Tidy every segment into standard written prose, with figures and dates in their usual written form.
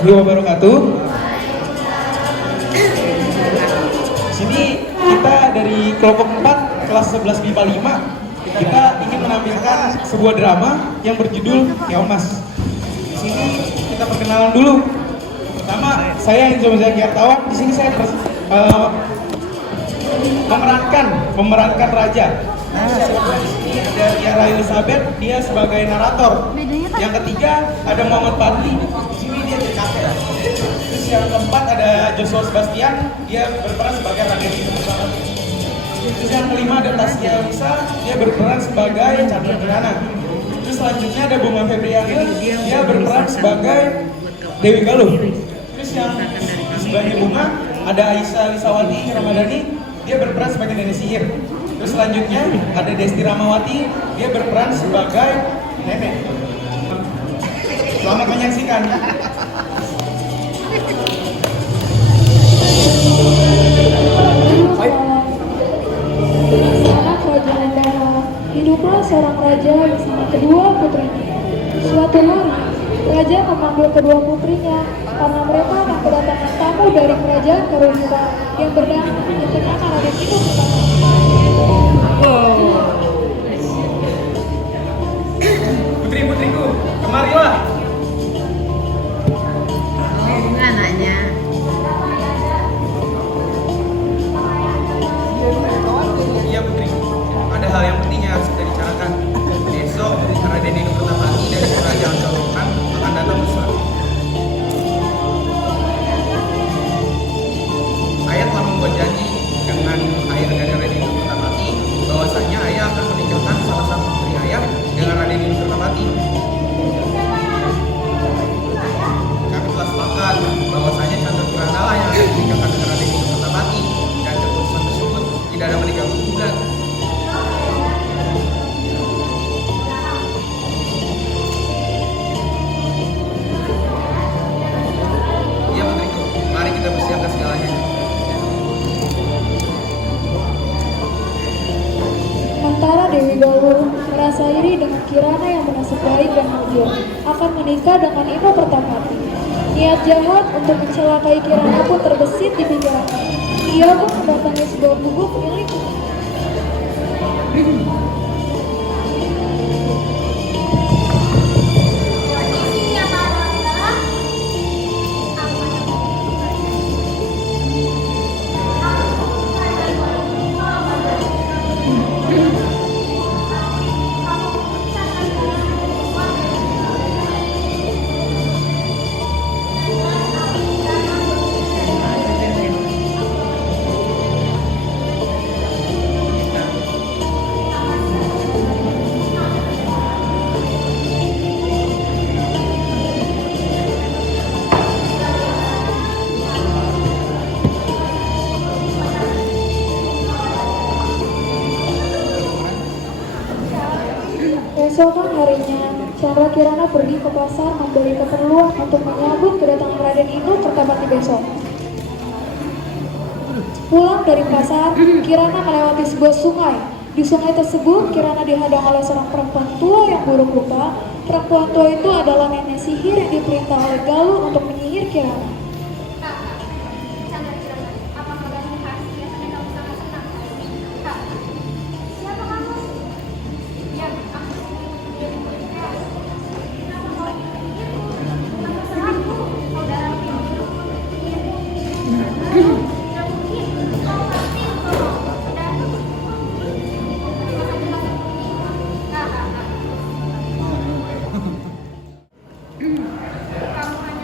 warahmatullahi wabarakatuh. Sini kita dari kelompok 4 kelas 11 MIPA 5. Kita ingin menampilkan sebuah drama yang berjudul Keomas. Di sini kita perkenalan dulu. Pertama, saya Enzo Zaki Artawan. Di sini saya memerankan raja. Ini ada Tiara Elizabeth, dia sebagai narator. Yang ketiga ada Muhammad Fadli, di sini dia jadi kakek. Terus yang keempat ada Joshua Sebastian, dia berperan sebagai Raden. Terus yang kelima ada Tasya Lisa, dia berperan sebagai Chandra Kirana. Terus selanjutnya ada Bunga Febriani, dia berperan sebagai Dewi Galuh. Terus yang di sebelahnya Bunga ada Aisyah Lisawati Ramadhani, dia berperan sebagai nenek sihir. Terus selanjutnya ada Desti Ramawati, dia berperan sebagai nenek. Selamat menyaksikan. Anak Raja Mandara, hiduplah seorang raja bersama kedua putrinya. Suatu hari, raja memanggil kedua putrinya karena mereka akan kedatangan tamu dari kerajaan Karunia yang berdamai untuk anak Raden itu pertama. Putri-putriku, kemarilah. Anaknya. Iya putriku, ada hal yang penting yang harus kita bicarakan. Besok Raden Dinu Pertamati dari kerajaan Kalokan akan datang bersama. Ayah telah membuat janji dengan ayah dari Raden Dinu Pertamati bahwasanya ayah akan menikahkan salah satu putri ayah dengan Raden Dinu Pertamati. Kami telah sepakat bahwasanya Chandra Kirana lah yang akan menikahkan dengan Raden Dinu Pertamati, dan keputusan tersebut tidak ada meninggalkan gugat. Iya putriku, mari kita persiapkan segalanya. Sementara Dewi Galuh merasa iri dengan Kirana yang bernasib baik dan mulia akan menikah dengan Ino Pertamati. Niat jahat untuk mencelakai Kirana pun terbesit di pikirannya. Ia pun mendatangi sebuah gubuk miliknya. Keesokan harinya, Chandra Kirana pergi ke pasar membeli keperluan untuk menyambut kedatangan Raden Inu Pertamati besok. Pulang dari pasar, Kirana melewati sebuah sungai. Di sungai tersebut, Kirana dihadang oleh seorang perempuan tua yang buruk rupa. Perempuan tua itu adalah nenek sihir yang diperintah oleh Galuh untuk menyihir Kirana.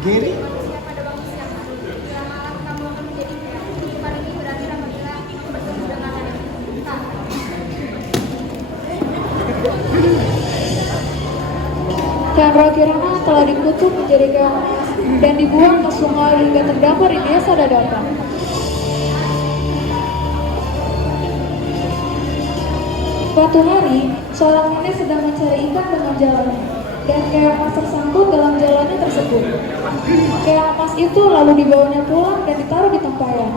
Gary? Chandra Kirana telah dikutuk menjadi keomas dan dibuang ke sungai hingga terdampar di desa Dadapa. Suatu hari, seorang nenek sedang mencari ikan dengan jalannya, dan keomas tersangkut dalam jalannya tersebut. Keomas itu lalu dibawanya pulang dan ditaruh di tempayan.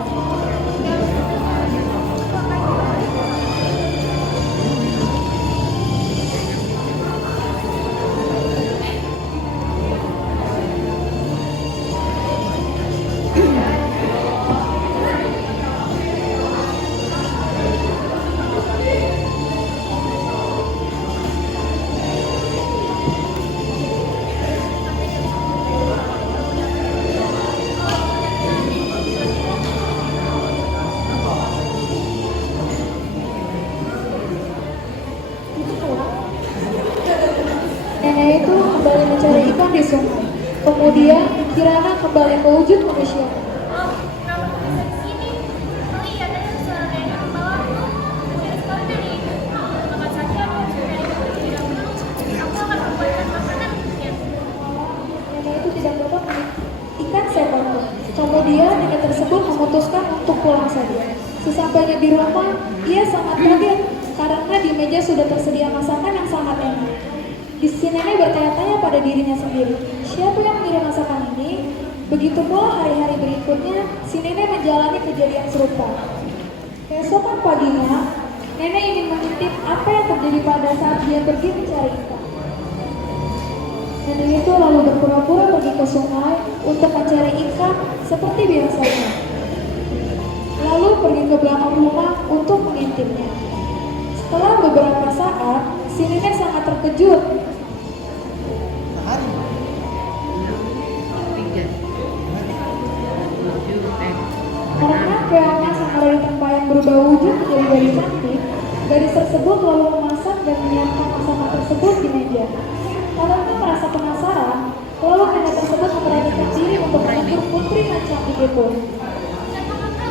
itu kembali mencari ikan di sungai. Kemudian Kirana kembali mewujud manusia. Nenek itu tidak dapat ikan seekor. Kemudian nenek tersebut memutuskan untuk pulang saja. Sesampainya di rumah, ia sangat kaget karena di meja sudah tersedia masakan yang sangat enak. Si nenek bertanya-tanya pada dirinya sendiri, siapa yang mengirim masakan ini? Begitu pula hari-hari berikutnya, si nenek menjalani kejadian serupa. Keesokan paginya, nenek ingin mengintip apa yang terjadi pada saat dia pergi mencari ikan. Nenek itu lalu berpura-pura pergi ke sungai untuk mencari ikan seperti biasanya. Lalu pergi ke belakang rumah untuk mengintipnya. Setelah beberapa saat, si nenek sangat terkejut. Karena keongnya sang dari tempayan berubah wujud menjadi gadis cantik, gadis tersebut lalu memasak dan menyiapkan masakan tersebut di meja. Karena merasa penasaran, lalu nenek tersebut memberanikan diri untuk menegur putri yang cantik itu.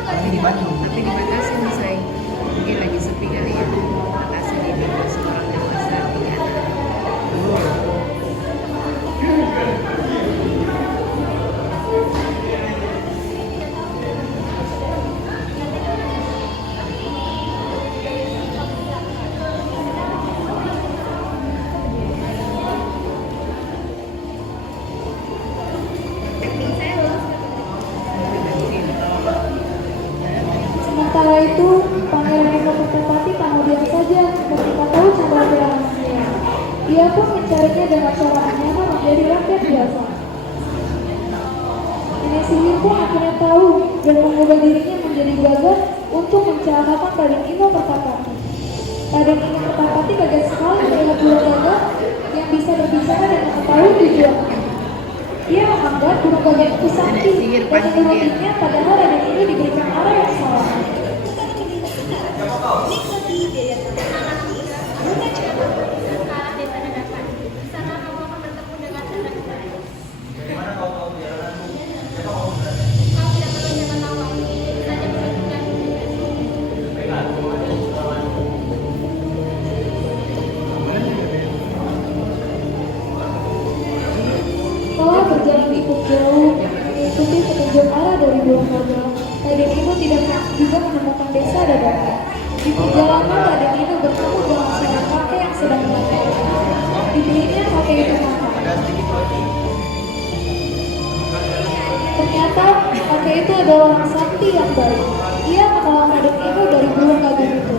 Tapi dibatasi nih say. Mungkin lagi sepi kali ya. Batasi di bawah seorang dewasa ya. Sementara itu, Pangeran Eko Kertapati kemudian saja ketika tahu Candrakirana. Ia pun mencarinya dengan cara menyamar menjadi rakyat biasa. Nenek sihir pun akhirnya tahu dan mengubah dirinya menjadi gagak untuk mencelakakan Raden Ino Kertapati. Raden Ino Kertapati kaget sekali melihat burung gagak yang bisa berbicara dan mengetahui tujuannya. Ia menganggap burung gagak itu sakti dan menurutinya padahal Raden Ino diberikan arah yang salah. Setelah berjalan cukup jauh, mengikuti petunjuk arah dari burung gagak, Raden Ino tidak juga menemukan desa Dadaka. Di perjalanan, Raden Ino bertemu dengan seorang kakek yang sedang makan. Dibelinya kakek itu makan. Ternyata kakek itu adalah orang sakti yang baik. Ia menolong Raden Ino dari burung gagak itu.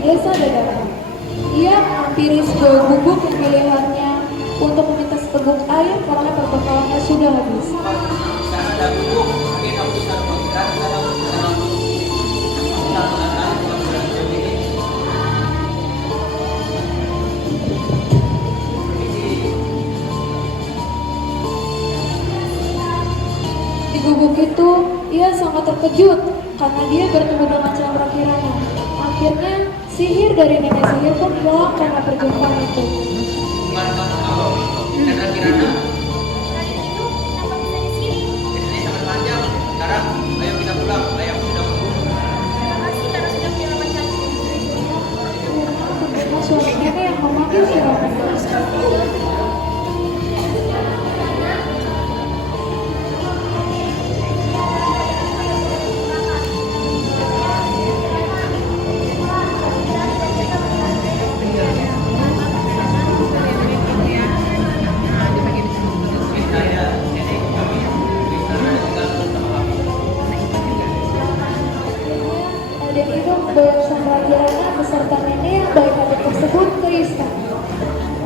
Desa Dadaka. Ia menghampiri sebuah gubuk yang dilihatnya untuk meminta seteguk air karena perbekalannya sudah habis. Di gubuk itu, ia sangat terkejut karena dia bertemu dengan Candrakirana. Akhirnya, sihir dari nenek sihir pun hilang karena perjumpaan itu. Karena suara nenek yang memanggil Kirana. Raden Ino membawa Candrakirana beserta nenek yang baik hati tersebut ke istana.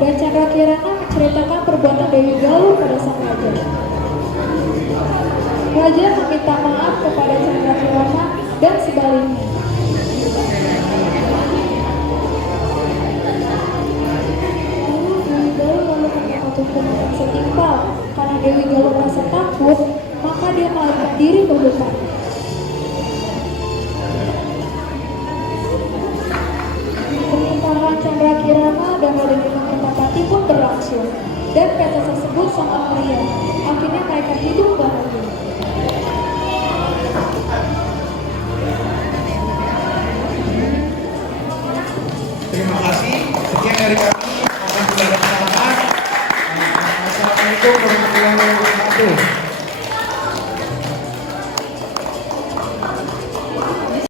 Dan Candrakirana menceritakan perbuatan Dewi Galuh pada sang raja. Raja meminta maaf kepada Candrakirana dan sebaliknya. Terima kasih. Sekian dari kami. Mohon tidak ada kesalahan. Assalamualaikum warahmatullahi wabarakatuh.